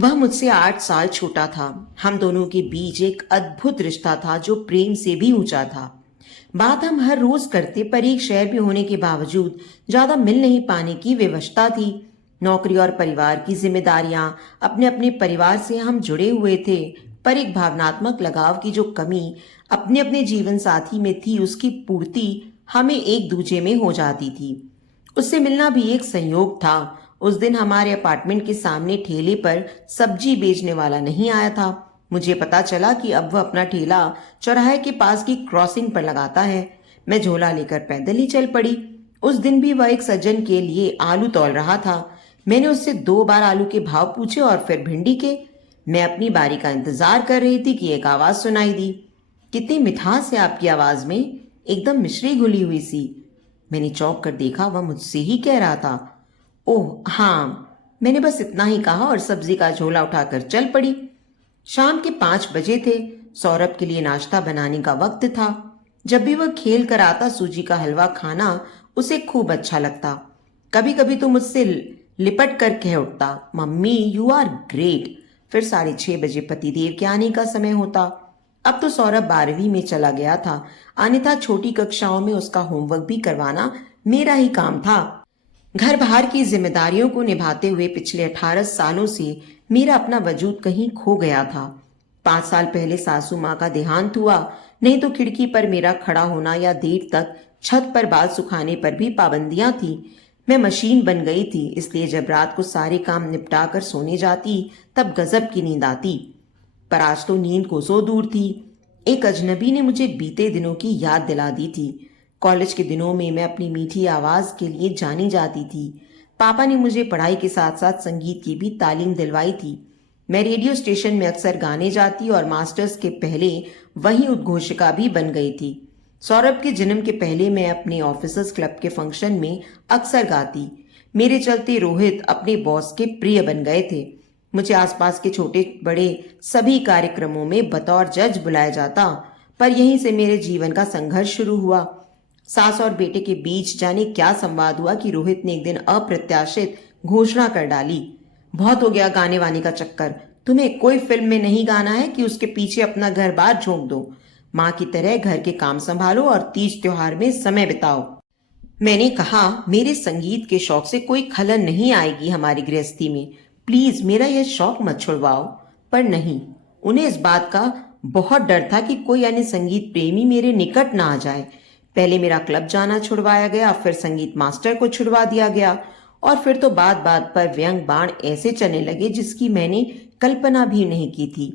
वह मुझसे 8 साल छोटा था। हम दोनों के बीच एक अद्भुत रिश्ता था जो प्रेम से भी ऊंचा था। बात हम हर रोज करते, पर एक शहर में होने के बावजूद ज्यादा मिल नहीं पाने की विवशता थी। नौकरी और परिवार की जिम्मेदारियां, अपने अपने परिवार से हम जुड़े हुए थे, पर एक भावनात्मक लगाव की जो कमी अपने अपने जीवन साथी में थी, उसकी पूर्ति हमें एक दूजे में हो जाती थी। उससे मिलना भी एक संयोग था। उस दिन हमारे अपार्टमेंट के सामने ठेले पर सब्जी बेचने वाला नहीं आया था। मुझे पता चला कि अब वह अपना ठेला चौराहे के पास की क्रॉसिंग पर लगाता है। मैं झोला लेकर पैदल ही चल पड़ी। उस दिन भी वह एक सज्जन के लिए आलू तौल रहा था। मैंने उससे 2 बार आलू के भाव पूछे और फिर भिंडी के। मैं अपनी बारी का इंतजार कर रही थी कि एक आवाज सुनाई दी। कितनी मिठास है आपकी आवाज में, एकदम मिश्री घुली हुई सी। मैंने चौंक कर देखा, वह मुझसे ही कह रहा था। ओह हाँ, मैंने बस इतना ही कहा और सब्जी का झोला उठाकर चल पड़ी। शाम के 5 बजे थे। सौरभ के लिए नाश्ता बनाने का वक्त था। जब भी वह खेल कर आता, सूजी का हलवा खाना उसे खूब अच्छा लगता। कभी कभी तो मुझसे लिपट कर कह उठता, मम्मी यू आर ग्रेट। फिर 6:30 बजे पतिदेव के आने का समय होता। अब तो सौरभ 12वीं में चला गया था। अन्यथा छोटी कक्षाओं में उसका होमवर्क भी करवाना मेरा ही काम था। घर बाहर की जिम्मेदारियों को निभाते हुए पिछले 18 सालों से मेरा अपना वजूद कहीं खो गया था। 5 साल पहले सासू माँ का देहांत हुआ, नहीं तो खिड़की पर मेरा खड़ा होना या देर तक छत पर बाल सुखाने पर भी पाबंदियां थी। मैं मशीन बन गई थी, इसलिए जब रात को सारे काम निपटा कर सोने जाती तब गजब की नींद आती। पर आज तो नींद कोसों दूर थी। एक अजनबी ने मुझे बीते दिनों की याद दिला दी थी। कॉलेज के दिनों में मैं अपनी मीठी आवाज के लिए जानी जाती थी। पापा ने मुझे पढ़ाई के साथ साथ संगीत की भी तालीम दिलवाई थी। मैं रेडियो स्टेशन में अक्सर गाने जाती और मास्टर्स के पहले वही उद्घोषिका भी बन गई थी। सौरभ के जन्म के पहले मैं अपने ऑफिसर्स क्लब के फंक्शन में अक्सर गाती। मेरे चलते रोहित अपने बॉस के प्रिय बन गए थे। मुझे आसपास के छोटे बड़े सभी कार्यक्रमों में बतौर जज बुलाया जाता। पर यहीं से मेरे जीवन का संघर्ष शुरू हुआ। सास और बेटे के बीच जाने क्या संवाद हुआ कि रोहित ने एक दिन अप्रत्याशित घोषणा कर डाली, बहुत हो गया गाने वाने का चक्कर। तुम्हें कोई फिल्म में नहीं गाना है कि उसके पीछे अपना घर बार झोंक दो। माँ की तरह घर के काम संभालो और तीज त्योहार में समय बिताओ। मैंने कहा, मेरे संगीत के शौक से कोई खलन नहीं आएगी हमारी गृहस्थी में। प्लीज मेरा यह शौक मत छुड़वाओ। पर नहीं, उन्हें इस बात का बहुत डर था कि कोई अन्य संगीत प्रेमी मेरे निकट ना आ जाए। पहले मेरा क्लब जाना छुड़वाया गया, फिर संगीत मास्टर को छुड़वा दिया गया, और फिर तो बात बात पर व्यंग बाण ऐसे चलने लगे जिसकी मैंने कल्पना भी नहीं की थी।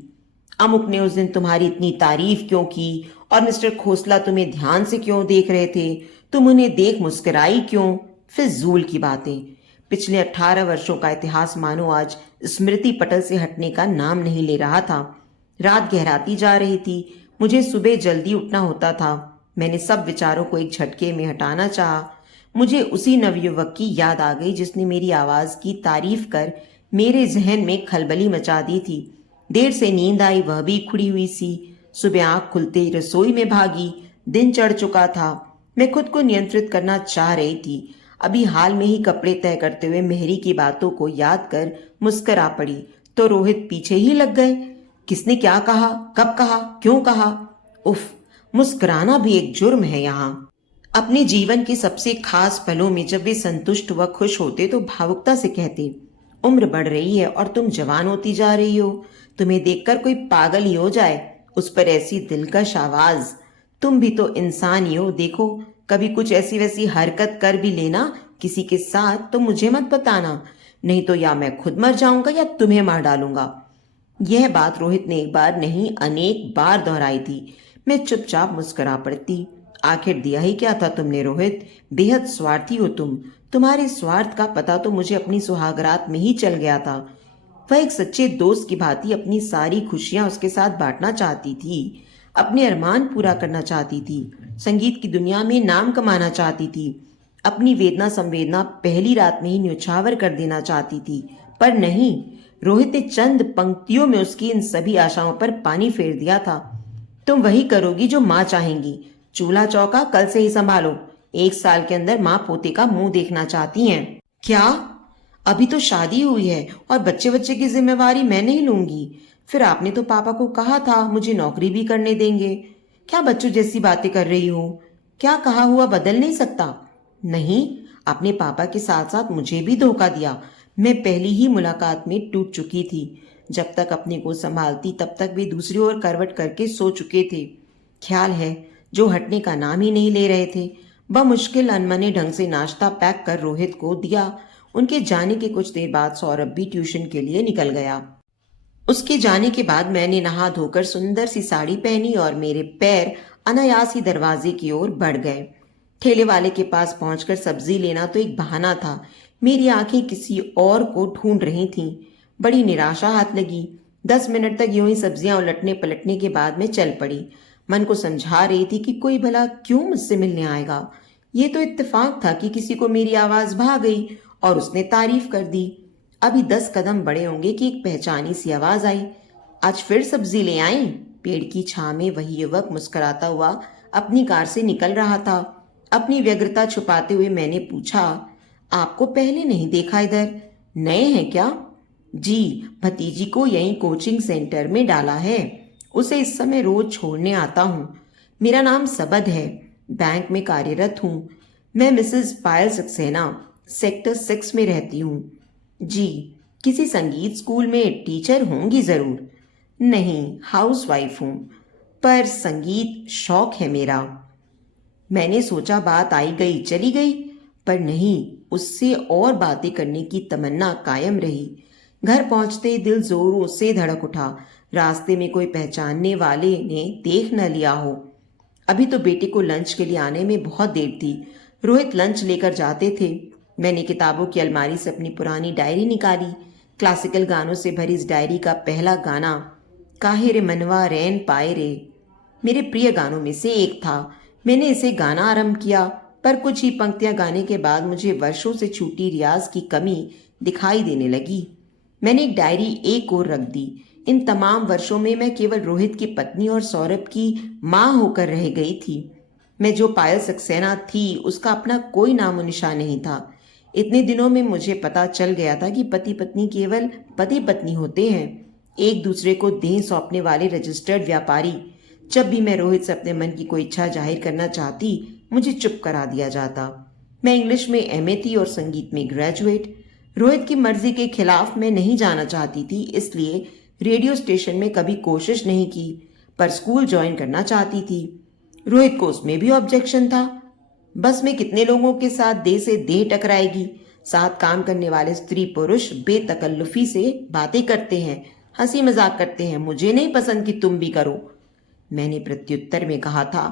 अमुक ने उस दिन तुम्हारी इतनी तारीफ क्यों की, और मिस्टर खोसला तुम्हें ध्यान से क्यों देख रहे थे, तुम उन्हें देख मुस्कुराई क्यों। फिजूल की बातें। पिछले 18 वर्षों का इतिहास मानो आज स्मृति पटल से हटने का नाम नहीं ले रहा था। रात गहराती जा रही थी। मुझे सुबह जल्दी उठना होता था। मैंने सब विचारों को एक झटके में हटाना चाहा। मुझे उसी नवयुवक की याद आ गई जिसने मेरी आवाज की तारीफ कर मेरे जहन में खलबली मचा दी थी। देर से नींद आई, वह भी खुड़ी हुई सी। सुबह आंख खुलते ही रसोई में भागी। दिन चढ़ चुका था। मैं खुद को नियंत्रित करना चाह रही थी। अभी हाल में ही कपड़े तय करते हुए मेहरी की बातों को याद कर मुस्करा पड़ी तो रोहित पीछे ही लग गए। किसने क्या कहा, कब कहा, क्यों कहा? उफ, मुस्कुराना भी एक जुर्म है यहाँ। अपने जीवन के सबसे खास पलों में जब वे संतुष्ट व खुश होते तो भावुकता से कहते, उम्र बढ़ रही है और तुम जवान होती जा रही हो। तुम्हें देखकर कोई पागल ही हो जाए। उस पर ऐसी दिलकश आवाज, तुम भी तो इंसान ही हो, देखो कभी कुछ ऐसी वैसी हरकत कर भी लेना किसी के साथ तो मुझे मत बताना, नहीं तो या मैं खुद मर जाऊंगा या तुम्हें मार डालूंगा। यह बात रोहित ने एक बार नहीं अनेक बार दोहराई थी। मैं चुपचाप मुस्कुरा पड़ती। आखिर दिया ही क्या था तुमने रोहित, बेहद स्वार्थी हो तुम। तुम्हारे स्वार्थ का पता तो मुझे अपनी सुहागरात में ही चल गया था। वह एक सच्चे दोस्त की भांति अपनी सारी खुशियां उसके साथ बांटना चाहती थी, अपने अरमान पूरा करना चाहती थी, संगीत की दुनिया में नाम कमाना चाहती थी, अपनी वेदना संवेदना पहली रात में ही न्योछावर कर देना चाहती थी। पर नहीं, रोहित ने चंद पंक्तियों में उसकी इन सभी आशाओं पर पानी फेर दिया था। तुम वही करोगी जो माँ चाहेंगी। चूल्हा चौका कल से ही संभालो। 1 साल के अंदर माँ पोते का मुंह देखना चाहती हैं। क्या? अभी तो शादी हुई है और बच्चे बच्चे की जिम्मेवारी मैं नहीं लूंगी। फिर आपने तो पापा को कहा था मुझे नौकरी भी करने देंगे। क्या बच्चों जैसी बातें कर रही हो? क्या कहा हुआ बदल नहीं सकता? नहीं, आपने पापा के साथ साथ मुझे भी धोखा दिया। मैं पहली ही मुलाकात में टूट चुकी थी। जब तक अपने को संभालती तब तक वे दूसरी ओर करवट करके सो चुके थे। ख्याल है जो हटने का नाम ही नहीं ले रहे थे। बमुश्किल अनमने ढंग से नाश्ता पैक कर रोहित को दिया। उनके जाने के कुछ देर बाद सौरभ भी ट्यूशन के लिए निकल गया। उसके जाने के बाद मैंने नहा धोकर सुंदर सी साड़ी पहनी और मेरे पैर अनायास ही दरवाजे की ओर बढ़ गए। ठेले वाले के पास पहुंचकर सब्जी लेना तो एक बहाना था। मेरी आंखें किसी और को ढूंढ रही थीं। बड़ी निराशा हाथ लगी। 10 मिनट तक यूं ही सब्जियां उलटने पलटने के बाद मैं चल पड़ी। मन को समझा रही थी कि कोई भला क्यों मुझसे मिलने आएगा। ये तो इत्तेफाक था कि किसी को मेरी आवाज भा गई और उसने तारीफ कर दी। अभी 10 कदम बड़े होंगे कि एक पहचानी सी आवाज आई, आज फिर सब्जी ले आई? पेड़ की छां में वही युवक मुस्कुराता हुआ अपनी कार से निकल रहा था। अपनी व्यग्रता छुपाते हुए मैंने पूछा, आपको पहले नहीं देखा इधर, नए हैं क्या? जी, भतीजी को यहीं कोचिंग सेंटर में डाला है। उसे इस समय रोज छोड़ने आता हूँ। मेरा नाम सबद है, बैंक में कार्यरत हूँ। मैं मिसेस पायल सक्सेना, सेक्टर 6 में रहती हूँ। जी, किसी संगीत स्कूल में टीचर होंगी जरूर। नहीं, हाउसवाइफ हूँ, पर संगीत शौक है मेरा। मैंने सोचा बात आई गई चली गई, पर नहीं, उससे और बातें करने की तमन्ना कायम रही। घर पहुंचते दिल जोरों से धड़क उठा। रास्ते में कोई पहचानने वाले ने देख न लिया हो। अभी तो बेटे को लंच के लिए आने में बहुत देर थी। रोहित लंच लेकर जाते थे। मैंने किताबों की अलमारी से अपनी पुरानी डायरी निकाली। क्लासिकल गानों से भरी इस डायरी का पहला गाना काहे रे मनवा रैन पाए रे मेरे प्रिय गानों में से एक था। मैंने इसे गाना आरंभ किया, पर कुछ ही पंक्तियां गाने के बाद मुझे वर्षों से छूटी रियाज की कमी दिखाई देने लगी। मैंने एक डायरी एक ओर रख दी। इन तमाम वर्षों में मैं केवल रोहित की पत्नी और सौरभ की मां होकर रह गई थी। मैं जो पायल सक्सेना थी उसका अपना कोई नामो निशान नहीं था। इतने दिनों में मुझे पता चल गया था कि पति पत्नी केवल पति पत्नी होते हैं, एक दूसरे को देह सौंपने वाले रजिस्टर्ड व्यापारी। जब भी मैं रोहित से अपने मन की कोई इच्छा जाहिर करना चाहती, मुझे चुप करा दिया जाता। मैं इंग्लिश में एमए थी और संगीत में ग्रेजुएट। रोहित की मर्जी के खिलाफ मैं नहीं जाना चाहती थी, इसलिए रेडियो स्टेशन में कभी कोशिश नहीं की, पर स्कूल ज्वाइन करना चाहती थी। रोहित को उसमें भी ऑब्जेक्शन था। बस में कितने लोगों के साथ देह से देह टकराएगी। साथ काम करने वाले स्त्री पुरुष बेतकल्लुफी से बातें करते हैं, हंसी मजाक करते हैं। मुझे नहीं पसंद कि तुम भी करो। मैंने प्रत्युत्तर में कहा था,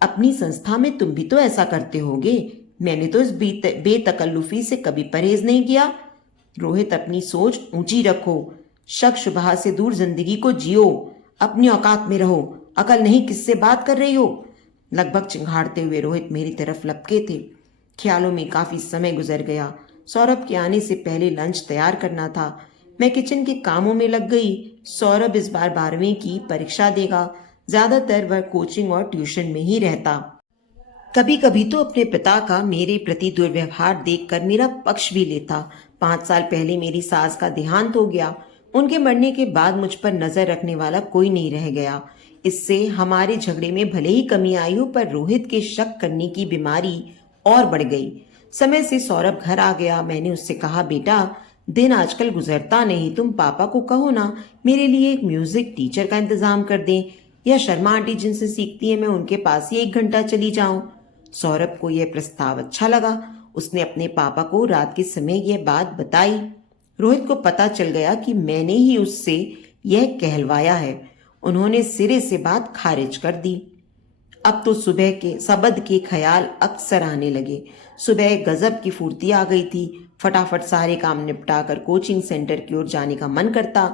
अपनी संस्था में तुम भी तो ऐसा करते होगे। मैंने तो इस बेतकल्लुफी से कभी परहेज नहीं किया। रोहित, अपनी सोच ऊंची रखो, शक शुबहा से दूर जिंदगी को जियो, अपनी औकात में रहो। अकल नहीं, किससे बात कर रही हो? लगभग चिंघाड़ते हुए रोहित मेरी तरफ लपके थे। ख्यालों में काफी समय गुजर गया। सौरभ के आने से पहले लंच तैयार करना था। मैं किचन के कामों में लग गई। सौरभ इस बार 12वीं की परीक्षा देगा। ज्यादातर वह कोचिंग और ट्यूशन में ही रहता। कभी कभी तो अपने पिता का मेरे प्रति दुर्व्यवहार देखकर मेरा पक्ष भी लेता। 5 साल पहले मेरी सास का देहांत हो गया। उनके मरने के बाद मुझ पर नजर रखने वाला कोई नहीं रह गया। इससे हमारे झगड़े में भले ही कमी आई हो, पर रोहित के शक करने की बीमारी और बढ़ गई। समय से सौरभ घर आ गया। मैंने उससे कहा, बेटा, दिन आजकल गुजरता नहीं, तुम पापा को कहो ना मेरे लिए एक म्यूजिक टीचर का इंतजाम कर दें, या शर्मा आंटी जिनसे सीखती है मैं उनके पास ही 1 घंटा चली जाऊं। सौरभ को यह प्रस्ताव अच्छा लगा। उसने अपने पापा को रात के समय यह बात बताई। रोहित को पता चल गया कि मैंने ही उससे यह कहलवाया है। उन्होंने सिरे से बात खारिज कर दी। अब तो सुबह के सबद के ख्याल अक्सर आने लगे। सुबह गजब की फुर्ती आ गई थी। फटाफट सारे काम निपटाकर कोचिंग सेंटर की ओर जाने का मन करता।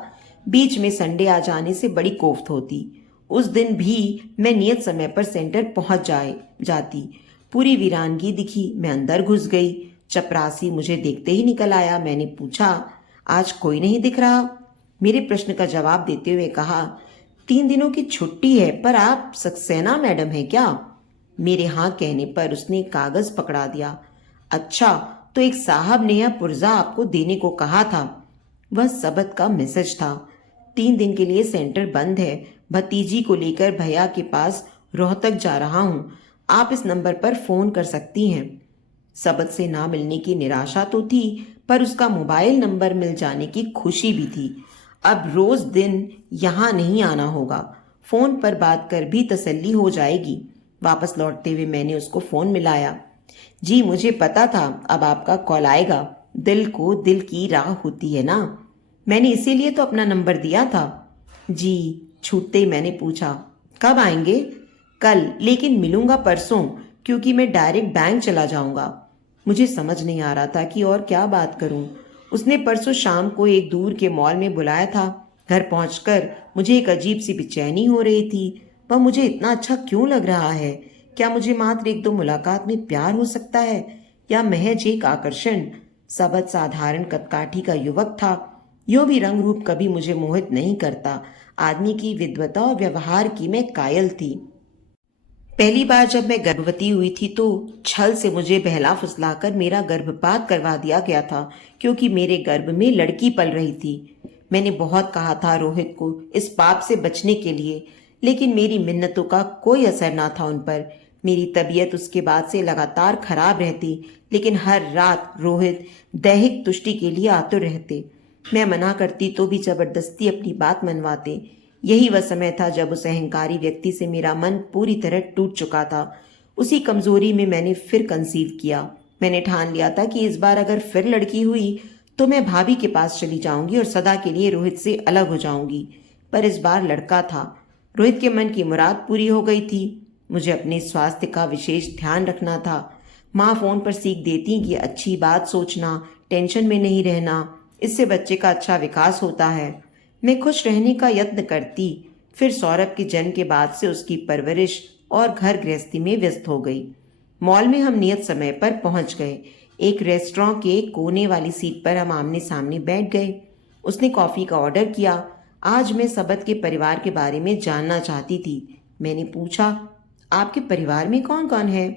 बीच में संडे आ जाने से बड़ी कोफ्त होती। उस दिन भी मैं नियत समय पर सेंटर पहुंच जाती। पूरी वीरानगी दिखी। मैं अंदर घुस गई। चपरासी मुझे देखते ही निकल आया। मैंने पूछा, आज कोई नहीं दिख रहा? मेरे प्रश्न का जवाब देते हुए कहा, 3 दिनों की छुट्टी है, पर आप सक्सेना मैडम हैं क्या? मेरे हाँ कहने पर उसने कागज पकड़ा दिया। अच्छा, तो एक साहब ने यह पुर्जा आपको देने को कहा था। वह सबद का मैसेज था। 3 दिन के लिए सेंटर बंद है। भतीजी को लेकर भैया के पास रोहतक जा रहा हूँ। आप इस नंबर पर फोन कर सकती हैं। सबद से ना मिलने की निराशा तो थी, पर उसका मोबाइल नंबर मिल जाने की खुशी भी थी। अब रोज दिन यहाँ नहीं आना होगा। फोन पर बात कर भी तसल्ली हो जाएगी। वापस लौटते हुए मैंने उसको फोन मिलाया। जी, मुझे पता था अब आपका कॉल आएगा। दिल को दिल की राह होती है ना, मैंने इसीलिए तो अपना नंबर दिया था। जी, छूटते ही मैंने पूछा, कब आएंगे? कल, लेकिन मिलूंगा परसों, क्योंकि मैं डायरेक्ट बैंक चला जाऊंगा। मुझे समझ नहीं आ रहा था कि और क्या बात करूं। उसने परसों शाम को एक दूर के मॉल में बुलाया था। घर पहुंचकर मुझे एक अजीब सी बेचैनी हो रही थी। वह मुझे इतना अच्छा क्यों लग रहा है? क्या मुझे मात्र 1-2 मुलाकात में प्यार हो सकता है, या महज एक आकर्षण? सबद साधारण कदकाठी का युवक था। यो भी रंग रूप कभी मुझे मोहित नहीं करता। आदमी की विद्वता और व्यवहार की मैं कायल थी। पहली बार जब मैं गर्भवती हुई थी तो छल से मुझे बहला फुसलाकर मेरा गर्भपात करवा दिया गया था, क्योंकि मेरे गर्भ में लड़की पल रही थी। मैंने बहुत कहा था रोहित को इस पाप से बचने के लिए, लेकिन मेरी मिन्नतों का कोई असर ना था उन पर। मेरी तबीयत उसके बाद से लगातार खराब रहती, लेकिन हर रात रोहित दैहिक तुष्टि के लिए आतुर रहते। मैं मना करती तो भी जबरदस्ती अपनी बात मनवाते। यही वह समय था जब उस अहंकारी व्यक्ति से मेरा मन पूरी तरह टूट चुका था। उसी कमजोरी में मैंने फिर कंसीव किया। मैंने ठान लिया था कि इस बार अगर फिर लड़की हुई तो मैं भाभी के पास चली जाऊंगी और सदा के लिए रोहित से अलग हो जाऊंगी। पर इस बार लड़का था। रोहित के मन की मुराद पूरी हो गई थी। मुझे अपने स्वास्थ्य का विशेष ध्यान रखना था। माँ फोन पर सीख देती कि अच्छी बात सोचना, टेंशन में नहीं रहना, इससे बच्चे का अच्छा विकास होता है। मैं खुश रहने का यत्न करती। फिर सौरभ के जन्म के बाद से उसकी परवरिश और घर गृहस्थी में व्यस्त हो गई। मॉल में हम नियत समय पर पहुंच गए। एक रेस्टोरेंट के कोने वाली सीट पर हम आमने सामने बैठ गए। उसने कॉफी का ऑर्डर किया। आज मैं सबद के परिवार के बारे में जानना चाहती थी। मैंने पूछा, आपके परिवार में कौन कौन है?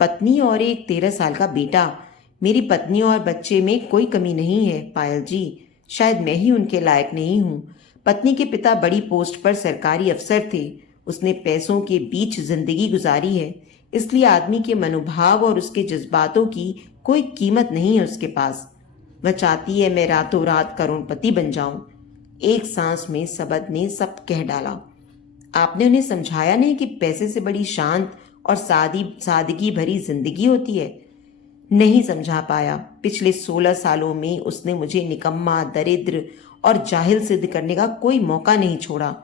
पत्नी और एक 13 साल का बेटा। मेरी पत्नी और बच्चे में कोई कमी नहीं है पायल जी। शायद मैं ही उनके लायक नहीं हूँ। पत्नी के पिता बड़ी पोस्ट पर सरकारी अफसर थे। उसने पैसों के बीच जिंदगी गुजारी है, इसलिए आदमी के मनोभाव और उसके जज्बातों की कोई कीमत नहीं है उसके पास। वह चाहती है मैं रातों रात करोड़पति बन जाऊं। एक सांस में सबद ने सब कह डाला। आपने उन्हें समझाया नहीं कि पैसे से बड़ी शांत और सादगी भरी जिंदगी होती है? नहीं समझा पाया। पिछले 16 सालों में उसने मुझे निकम्मा, दरिद्र और जाहिल सिद्ध करने का कोई मौका नहीं छोड़ा।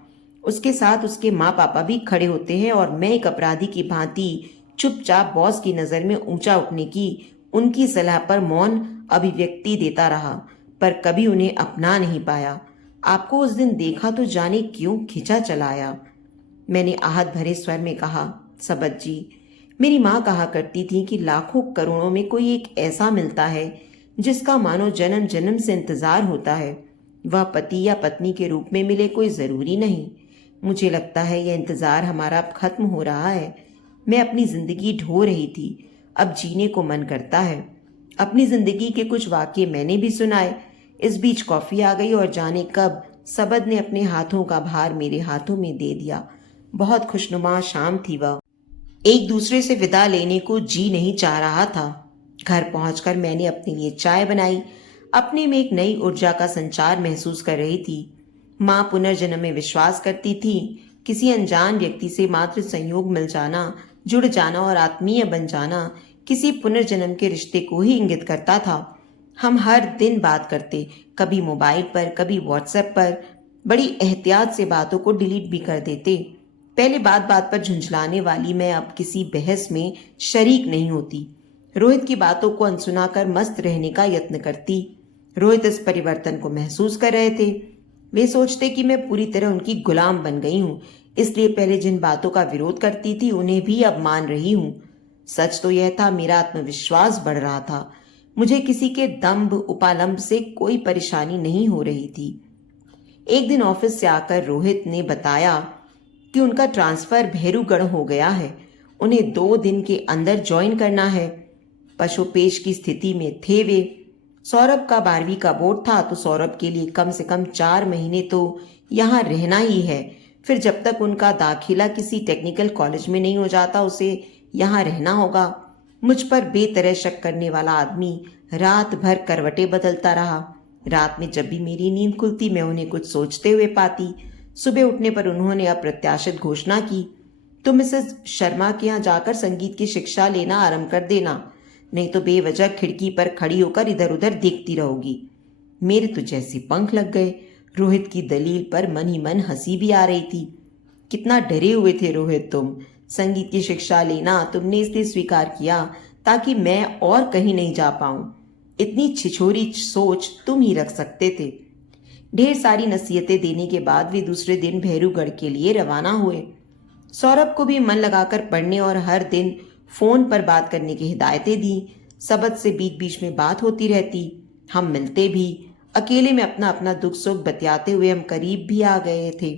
उसके साथ उसके माँ पापा भी खड़े होते हैं और मैं एक अपराधी की भांति चुपचाप बॉस की नजर में ऊंचा उठने की उनकी सलाह पर मौन अभिव्यक्ति देता रहा, पर कभी उन्हें अपना नहीं पाया। आपको उस दिन देखा तो जाने क्यों खिंचा चला आया। मैंने आहत भरे स्वर में कहा, सबद जी, मेरी माँ कहा करती थी कि लाखों करोड़ों में कोई एक ऐसा मिलता है जिसका मानो जन्म जन्म से इंतजार होता है। वह पति या पत्नी के रूप में मिले कोई जरूरी नहीं। मुझे लगता है यह इंतजार हमारा अब खत्म हो रहा है। मैं अपनी जिंदगी ढो रही थी, अब जीने को मन करता है। अपनी जिंदगी के कुछ वाक्य मैंने भी सुनाए। इस बीच कॉफी आ गई और जाने कब सबद ने अपने हाथों का भार मेरे हाथों में दे दिया। बहुत खुशनुमा शाम थी वह। एक दूसरे से विदा लेने को जी नहीं चाह रहा था। घर पहुंचकर मैंने अपने लिए चाय बनाई। अपने में एक नई ऊर्जा का संचार महसूस कर रही थी। माँ पुनर्जन्म में विश्वास करती थी। किसी अनजान व्यक्ति से मात्र संयोग मिल जाना, जुड़ जाना और आत्मीय बन जाना किसी पुनर्जन्म के रिश्ते को ही इंगित करता था। हम हर दिन बात करते, कभी मोबाइल पर, कभी व्हाट्सएप पर। बड़ी एहतियात से बातों को डिलीट भी कर देते। पहले बात बात पर झुंझलाने वाली मैं अब किसी बहस में शरीक नहीं होती। रोहित की बातों को अनसुना कर मस्त रहने का यत्न करती। रोहित इस परिवर्तन को महसूस कर रहे थे। वे सोचते कि मैं पूरी तरह उनकी गुलाम बन गई हूँ, इसलिए पहले जिन बातों का विरोध करती थी उन्हें भी अब मान रही हूँ। सच तो यह था, मेरा आत्मविश्वास बढ़ रहा था। मुझे किसी के दंभ उपालंब से कोई परेशानी नहीं हो रही थी। एक दिन ऑफिस से आकर रोहित ने बताया कि उनका ट्रांसफर भैरूगढ़ हो गया है। उन्हें 2 दिन के अंदर ज्वाइन करना है। पशुपेश की स्थिति में थे वे। सौरभ का 12वीं का बोर्ड था तो सौरभ के लिए कम से कम 4 महीने तो यहाँ रहना ही है। फिर जब तक उनका दाखिला किसी टेक्निकल कॉलेज में नहीं हो जाता उसे यहाँ रहना होगा। मुझ पर बेतरह शक करने वाला आदमी रात भर करवटें बदलता रहा। रात में जब भी मेरी नींद खुलती मैं उन्हें कुछ सोचते हुए पाती। सुबह उठने पर उन्होंने अप्रत्याशित घोषणा की, तुम मिसेस शर्मा के यहाँ जाकर संगीत की शिक्षा लेना आरंभ कर देना, नहीं तो बेवजह खिड़की पर खड़ी होकर इधर उधर देखती रहोगी। मेरे तो जैसे पंख लग गए। रोहित की दलील पर मन ही मन हंसी भी आ रही थी। कितना डरे हुए थे रोहित तुम। संगीत की शिक्षा लेना तुमने इसलिए स्वीकार किया ताकि मैं और कहीं नहीं जा पाऊं। इतनी छिछोरी सोच तुम ही रख सकते थे। ढेर सारी नसीहतें देने के बाद वे दूसरे दिन भैरूगढ़ के लिए रवाना हुए। सौरभ को भी मन लगाकर पढ़ने और हर दिन फोन पर बात करने की हिदायतें दी। सबद से बीच बीच में बात होती रहती। हम मिलते भी। अकेले में अपना अपना दुख सुख बतियाते हुए हम करीब भी आ गए थे।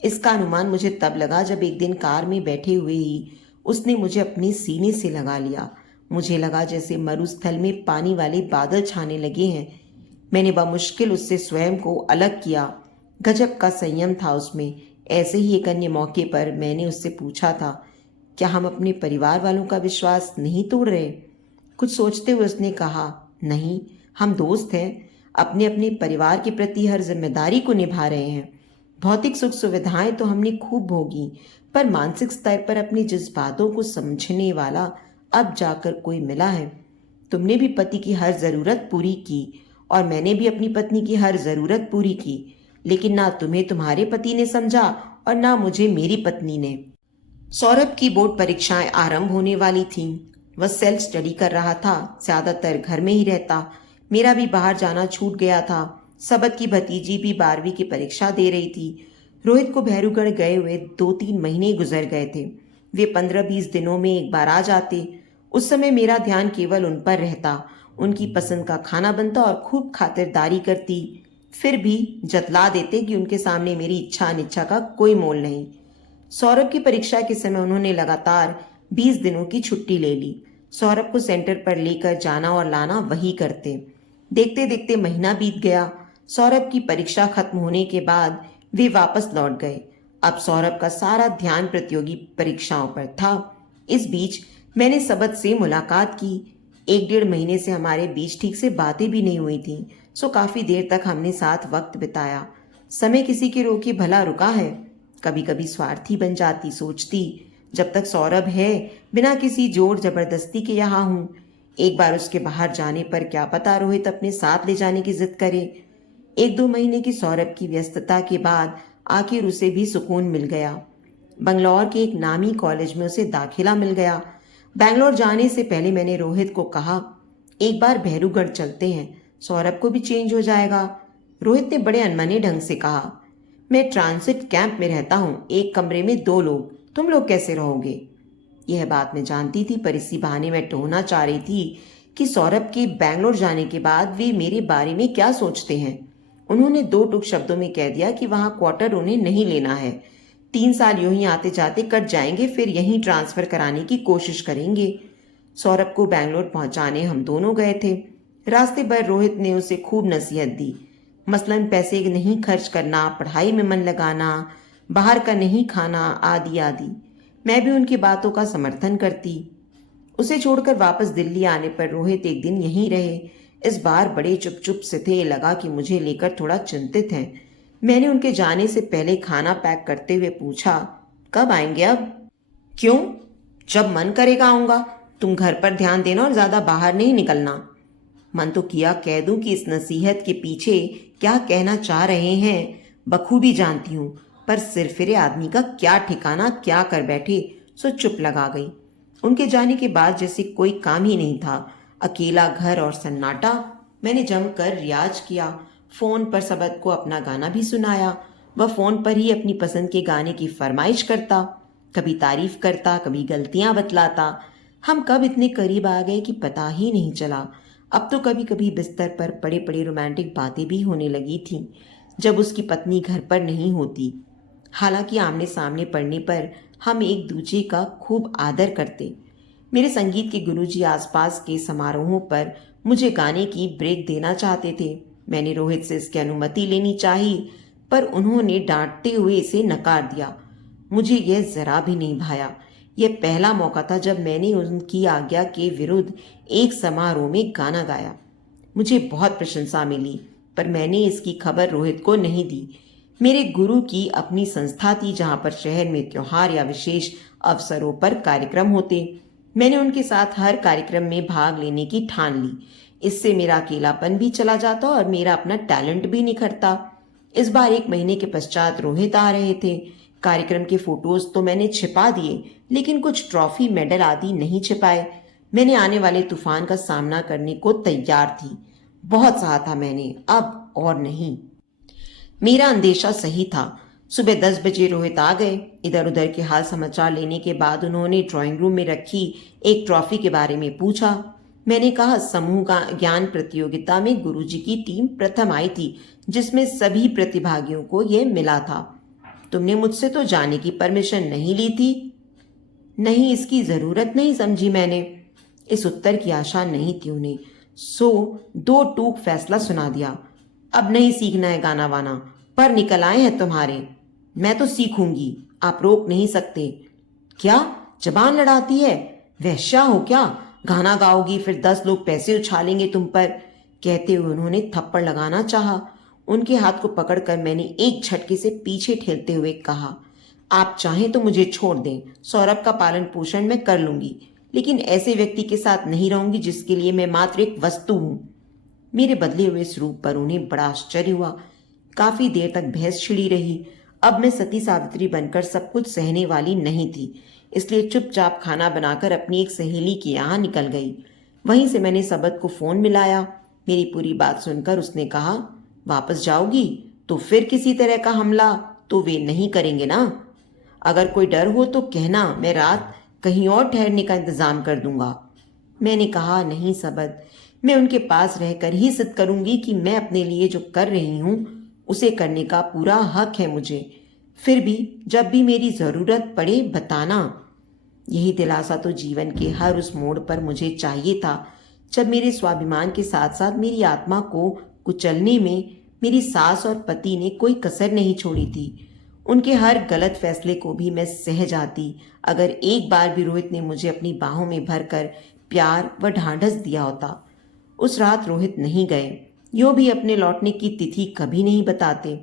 इसका अनुमान मुझे तब लगा जब एक दिन कार में बैठे हुए ही उसने मुझे अपने सीने से लगा लिया। मुझे लगा जैसे मरुस्थल में पानी वाले बादल छाने लगे हैं। मैंने बमुश्किल उससे स्वयं को अलग किया। गजब का संयम था उसमें। ऐसे ही एक अन्य मौके पर मैंने उससे पूछा था, क्या हम अपने परिवार वालों का विश्वास नहीं तोड़ रहे? कुछ सोचते हुए उसने कहा, नहीं, हम दोस्त हैं, अपने अपने परिवार के प्रति हर जिम्मेदारी को निभा रहे हैं। भौतिक सुख सुविधाएं तो हमने खूब भोगी, पर मानसिक स्तर पर अपनी जज्बातों को समझने वाला अब जाकर कोई मिला है। तुमने भी पति की हर जरूरत पूरी की और मैंने भी अपनी पत्नी की हर जरूरत पूरी की, लेकिन ना तुम्हें तुम्हारे पति ने समझा और ना मुझे मेरी पत्नी ने। सौरभ की बोर्ड परीक्षाएं आरंभ होने वाली थीं। वह सेल्फ स्टडी कर रहा था, ज्यादातर घर में ही रहता। मेरा भी बाहर जाना छूट गया था। सबद की भतीजी भी 12वीं की परीक्षा दे रही थी। रोहित को भैरूगढ़ गए हुए 2-3 महीने गुजर गए थे। वे 15-20 दिनों में एक बार आ जाते। उस समय मेरा ध्यान केवल उन पर रहता। उनकी पसंद का खाना बनता और खूब खातिरदारी करती। फिर भी जतला देते कि उनके सामने मेरी इच्छा अनिच्छा का कोई मोल नहीं। सौरभ की परीक्षा के समय उन्होंने लगातार 20 दिनों की छुट्टी ले ली। सौरभ को सेंटर पर लेकर जाना और लाना वही करते। देखते देखते महीना बीत गया। सौरभ की परीक्षा खत्म होने के बाद वे वापस लौट गए। अब सौरभ का सारा ध्यान प्रतियोगी परीक्षाओं पर था। इस बीच मैंने सबद से मुलाकात की। 1-1.5 महीने से हमारे बीच ठीक से बातें भी नहीं हुई थी, सो काफी देर तक हमने साथ वक्त बिताया। समय किसी के रोके भला रुका है। कभी कभी स्वार्थी बन जाती, सोचती जब तक सौरभ है बिना किसी जोर जबरदस्ती के यहाँ हूं। एक बार उसके बाहर जाने पर क्या पता रोहित अपने साथ ले जाने की जिद करे। 1-2 महीने की सौरभ की व्यस्तता के बाद आखिर उसे भी सुकून मिल गया। बंगलौर के एक नामी कॉलेज में उसे दाखिला मिल गया। बैंगलोर जाने से पहले मैंने रोहित को कहा, एक बार भैरूगढ़ चलते हैं, सौरभ को भी चेंज हो जाएगा। रोहित ने बड़े अनमने ढंग से कहा, मैं ट्रांसिट कैंप में रहता हूँ, एक कमरे में 2 लोग, तुम लोग कैसे रहोगे? यह बात मैं जानती थी, पर इसी बहाने मैं टोहना चाह रही थी कि सौरभ के बैंगलोर जाने के बाद वे मेरे बारे में क्या सोचते हैं। उन्होंने 2 टूक शब्दों में कह दिया कि वहां क्वार्टर उन्हें नहीं लेना है। 3 साल यूं ही आते जाते कट जाएंगे, फिर यहीं ट्रांसफर कराने की कोशिश करेंगे। सौरभ को बैंगलोर पहुंचाने हम दोनों गए थे। रास्ते पर रोहित ने उसे खूब नसीहत दी, मसलन पैसे नहीं खर्च करना, पढ़ाई में मन लगाना, बाहर का नहीं खाना, आदि आदि। मैं भी उनकी बातों का समर्थन करती। उसे छोड़कर वापस दिल्ली आने पर रोहित एक दिन यहीं रहे। इस बार बड़े चुप चुप से थे, लगा कि मुझे लेकर थोड़ा चिंतित हैं। मैंने उनके जाने से पहले खाना पैक करते हुए पूछा, कब आएंगे अब? क्यों? जब मन करेगा आऊंगा। तुम घर पर ध्यान देना और ज्यादा बाहर नहीं निकलना। मन तो किया कह दूं कि इस नसीहत के पीछे क्या कहना चाह रहे हैं बखूबी जानती हूं, पर सिरफिरे आदमी का क्या ठिकाना, क्या कर बैठे, सो चुप लगा गई। उनके जाने के बाद जैसे कोई काम ही नहीं था, अकेला घर और सन्नाटा। मैंने जमकर रियाज किया, फोन पर सबद को अपना गाना भी सुनाया। वह फोन पर ही अपनी पसंद के गाने की फरमाइश करता, कभी तारीफ करता, कभी गलतियां बतलाता। हम कब इतने करीब आ गए कि पता ही नहीं चला। अब तो कभी कभी बिस्तर पर पड़े पड़े रोमांटिक बातें भी होने लगी थीं, जब उसकी पत्नी घर पर नहीं होती। हालांकि आमने सामने पड़ने पर हम एक दूसरे का खूब आदर करते। मेरे संगीत के गुरुजी आसपास के समारोहों पर मुझे गाने की ब्रेक देना चाहते थे। मैंने रोहित से इसकी अनुमति लेनी चाही, पर उन्होंने डांटते हुए इसे नकार दिया। मुझे यह जरा भी नहीं भाया। यह पहला मौका था जब मैंने उनकी आज्ञा के विरुद्ध एक समारोह में गाना गाया। मुझे बहुत प्रशंसा मिली, पर मैंने इसकी खबर रोहित को नहीं दी। मेरे गुरु की अपनी संस्था थी जहां पर शहर में त्योहार या विशेष अवसरों पर कार्यक्रम होते। मैंने उनके साथ हर कार्यक्रम में भाग लेने की ठान ली। इससे मेरा अकेलापन भी चला जाता और मेरा अपना टैलेंट भी निखरता। इस बार 1 महीने के पश्चात रोहित आ रहे थे। कार्यक्रम के फोटोज तो मैंने छिपा दिए, लेकिन कुछ ट्रॉफी मेडल आदि नहीं छिपाए। मैंने आने वाले तूफान का सामना करने को तैयार थी। बहुत सहा था मैंने, अब और नहीं। मेरा अंदेशा सही था। सुबह 10 बजे रोहित आ गए। इधर उधर के हाल समाचार लेने के बाद उन्होंने ड्राइंग रूम में रखी एक ट्रॉफी के बारे में पूछा। मैंने कहा, समूह ज्ञान प्रतियोगिता में गुरुजी की टीम प्रथम आई थी, जिसमें सभी प्रतिभागियों को यह मिला था। तुमने मुझसे तो जाने की परमिशन नहीं ली थी। नहीं, इसकी जरूरत नहीं समझी मैंने। इस उत्तर की आशा नहीं थी उन्हें, सो 2 टूक फैसला सुना दिया। अब नहीं सीखना है गाना वाना, पर निकल आए हैं तुम्हारे। मैं तो सीखूंगी, आप रोक नहीं सकते। क्या जबान लड़ाती है? वैश्या हो क्या? गाना गाओगी फिर 10 लोग पैसे उछालेंगे तुम पर। कहते हुए उन्होंने थप्पड़ लगाना चाहा। उनके हाथ को पकड़कर मैंने एक झटके से पीछे ठेलते हुए कहा, आप चाहें तो मुझे छोड़ दें। सौरभ का पालन पोषण मैं कर लूंगी, लेकिन ऐसे व्यक्ति के साथ नहीं रहूंगी जिसके लिए मैं मात्र एक वस्तु हूं। मेरे बदले हुए स्वरूप पर उन्हें बड़ा आश्चर्य हुआ। काफी देर तक बहस छिड़ी रही। अब मैं सती सावित्री बनकर सब कुछ सहने वाली नहीं थी, इसलिए चुपचाप खाना बनाकर अपनी एक सहेली के यहाँ निकल गई। वहीं से मैंने सबद को फोन मिलाया। मेरी पूरी बात सुनकर उसने कहा, वापस जाओगी तो फिर किसी तरह का हमला तो वे नहीं करेंगे ना? अगर कोई डर हो तो कहना, मैं रात कहीं और ठहरने का इंतजाम कर दूंगा। मैंने कहा, नहीं सबद, मैं उनके पास रहकर ही सिद्ध करूंगी कि मैं अपने लिए जो कर रही हूं उसे करने का पूरा हक है मुझे। फिर भी जब भी मेरी जरूरत पड़े बताना। यही दिलासा तो जीवन के हर उस मोड़ पर मुझे चाहिए था जब मेरे स्वाभिमान के साथ साथ मेरी आत्मा को कुचलने में मेरी सास और पति ने कोई कसर नहीं छोड़ी थी। उनके हर गलत फैसले को भी मैं सह जाती अगर एक बार भी रोहित ने मुझे अपनी बाहों में भरकर प्यार व ढांढस दिया होता। उस रात रोहित नहीं गए। यूं भी अपने लौटने की तिथि कभी नहीं बताते।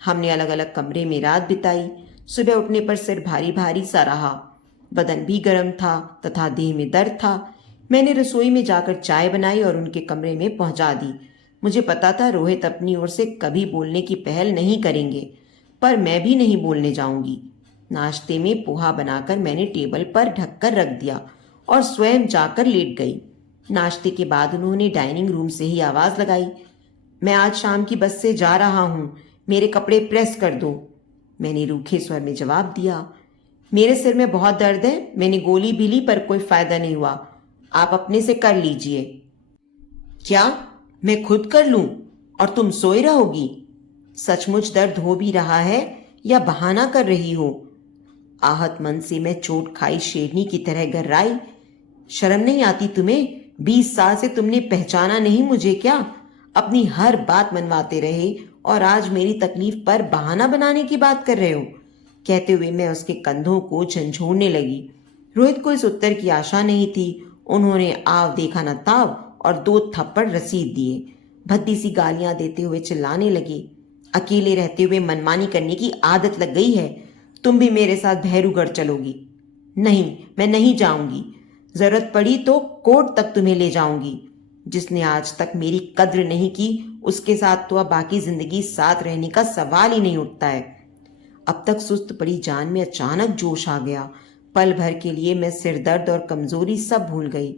हमने अलग अलग कमरे में रात बिताई। सुबह उठने पर सिर भारी भारी सा रहा, बदन भी गर्म था तथा देह में दर्द था। मैंने रसोई में जाकर चाय बनाई और उनके कमरे में पहुंचा दी। मुझे पता था रोहित अपनी ओर से कभी बोलने की पहल नहीं करेंगे, पर मैं भी नहीं बोलने जाऊंगी। नाश्ते में पोहा बनाकर मैंने टेबल पर ढककर रख दिया और स्वयं जाकर लेट गई। नाश्ते के बाद उन्होंने डाइनिंग रूम से ही आवाज लगाई, मैं आज शाम की बस से जा रहा हूं, मेरे कपड़े प्रेस कर दो। मैंने रूखे स्वर में जवाब दिया, मेरे सिर में बहुत दर्द है, मैंने गोली भी ली पर कोई फायदा नहीं हुआ, आप अपने से कर लीजिए। क्या मैं खुद कर लूं और तुम सोए रहोगी? सचमुच दर्द हो भी रहा है या बहाना कर रही हो? आहत मन से मैं चोट खाई शेरनी की तरह गर्राई। शर्म नहीं आती तुम्हें? 20 साल से तुमने पहचाना नहीं मुझे क्या? अपनी हर बात मनवाते रहे और आज मेरी तकलीफ पर बहाना बनाने की बात कर रहे हो। कहते हुए मैं उसके कंधों को झंझोड़ने लगी। रोहित को इस उत्तर की आशा नहीं थी। उन्होंने आव देखा न ताव और 2 थप्पड़ रसीद दिए। भद्दी सी गालियां देते हुए चिल्लाने लगे, अकेले रहते हुए मनमानी करने की आदत लग गई है। तुम भी मेरे साथ भैरूगढ़ चलोगी? नहीं, मैं नहीं जाऊंगी। जरूरत पड़ी तो कोर्ट तक तुम्हें ले जाऊंगी। जिसने आज तक मेरी कद्र नहीं की उसके साथ तो अब बाकी जिंदगी साथ रहने का सवाल ही नहीं उठता है। अब तक सुस्त पड़ी जान में अचानक जोश आ गया। पल भर के लिए मैं सिरदर्द और कमजोरी सब भूल गई।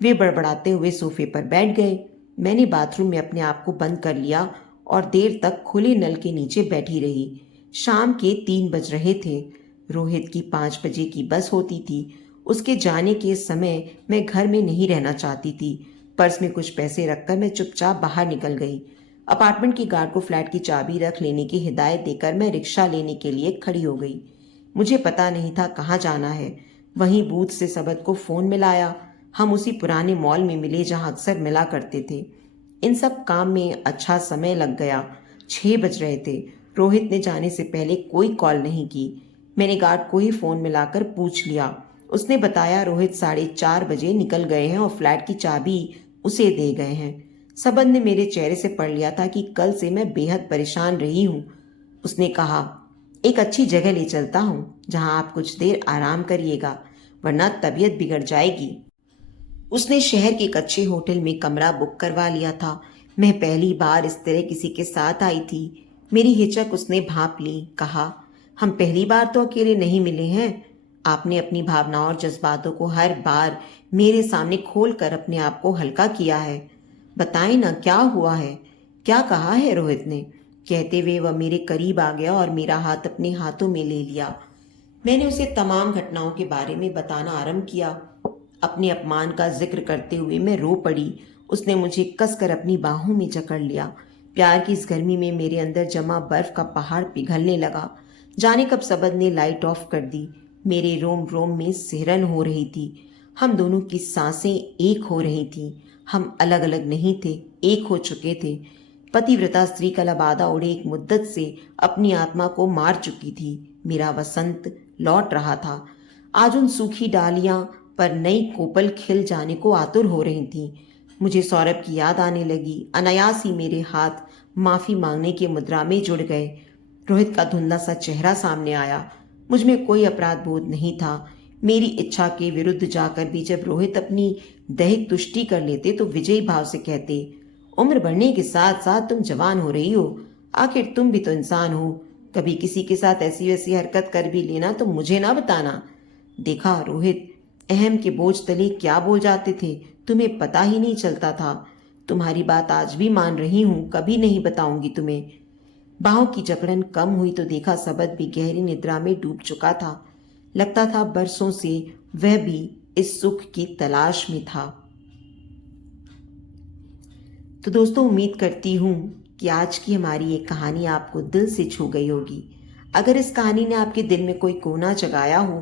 वे बड़बड़ाते हुए सोफे पर बैठ गए। मैंने बाथरूम में अपने आप को बंद कर लिया और देर तक खुले नल के नीचे बैठी रही। शाम के 3 बज रहे थे। रोहित की 5 बजे की बस होती थी। उसके जाने के समय मैं घर में नहीं रहना चाहती थी। पर्स में कुछ पैसे रखकर मैं चुपचाप बाहर निकल गई। अपार्टमेंट की गार्ड को फ्लैट की चाबी रख लेने की हिदायत देकर मैं रिक्शा लेने के लिए खड़ी हो गई। मुझे पता नहीं था कहाँ जाना है। वहीं बूथ से सबद को फ़ोन मिलाया। हम उसी पुराने मॉल में मिले जहां अक्सर मिला करते थे। इन सब काम में अच्छा समय लग गया। 6 बज रहे थे। रोहित ने जाने से पहले कोई कॉल नहीं की। मैंने गार्ड को ही फ़ोन मिलाकर पूछ लिया। उसने बताया रोहित 4:30 बजे निकल गए हैं और फ्लैट की चाबी उसे दे गए हैं। सबद ने मेरे चेहरे से पढ़ लिया था कि कल से मैं बेहद परेशान रही हूँ। उसने कहा, एक अच्छी जगह ले चलता हूँ जहाँ आप कुछ देर आराम करिएगा, वरना तबीयत बिगड़ जाएगी। उसने शहर के एक अच्छे होटल में कमरा बुक करवा लिया था। मैं पहली बार इस तरह किसी के साथ आई थी। मेरी हिचक उसने भांप ली। कहा, हम पहली बार तो अकेले नहीं मिले हैं। आपने अपनी भावनाओं और जज्बातों को हर बार मेरे सामने खोल कर अपने आप को हल्का किया है। बताएं ना, क्या हुआ है? क्या कहा है रोहित ने? कहते हुए वह मेरे करीब आ गया और मेरा हाथ अपने हाथों में ले लिया। मैंने उसे तमाम घटनाओं के बारे में बताना आरंभ किया। अपने अपमान का जिक्र करते हुए मैं रो पड़ी। उसने मुझे कसकर अपनी बाहों में जकड़ लिया। प्यार की इस गर्मी में मेरे अंदर जमा बर्फ का पहाड़ पिघलने लगा। जाने कब सबद ने लाइट ऑफ कर दी। मेरे रोम रोम में सिहरन हो रही थी। हम दोनों की सांसें एक हो रही थीं। हम अलग अलग नहीं थे, एक हो चुके थे। पतिव्रता स्त्री का लबादा ओढ़े एक मुद्दत से अपनी आत्मा को मार चुकी थी। मेरा वसंत लौट रहा था। आज उन सूखी डालियां पर नई कोपल खिल जाने को आतुर हो रही थी। मुझे सौरभ की याद आने लगी। अनायास ही मेरे हाथ माफी मांगने की मुद्रा में जुड़ गए। रोहित का धुंधला सा चेहरा सामने आया। मुझ में कोई अपराध बोध नहीं था। मेरी इच्छा के विरुद्ध जाकर भी जब रोहित अपनी दैहिक तुष्टि कर लेते तो विजयी भाव से कहते, उम्र बढ़ने के साथ साथ तुम जवान हो रही हो। आखिर तुम भी तो इंसान हो। कभी किसी के साथ ऐसी वैसी हरकत कर भी लेना तो मुझे ना बताना। देखा रोहित, अहम के बोझ तले क्या बोल जाते थे, तुम्हें पता ही नहीं चलता था। तुम्हारी बात आज भी मान रही हूं, कभी नहीं बताऊंगी तुम्हें। बाहों की जकड़न कम हुई तो देखा सबद भी गहरी निद्रा में डूब चुका था। लगता था बरसों से वह भी इस सुख की तलाश में था। तो दोस्तों, उम्मीद करती हूँ कि आज की हमारी ये कहानी आपको दिल से छू गई होगी। अगर इस कहानी ने आपके दिल में कोई कोना जगाया हो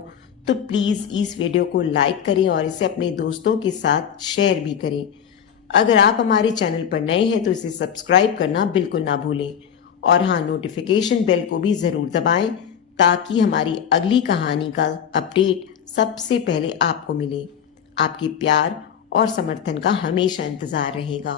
तो प्लीज़ इस वीडियो को लाइक करें और इसे अपने दोस्तों के साथ शेयर भी करें। अगर आप हमारे चैनल पर नए हैं तो इसे सब्सक्राइब करना बिल्कुल ना भूलें। और हाँ, नोटिफिकेशन बेल को भी ज़रूर दबाएं ताकि हमारी अगली कहानी का अपडेट सबसे पहले आपको मिले। आपके प्यार और समर्थन का हमेशा इंतज़ार रहेगा।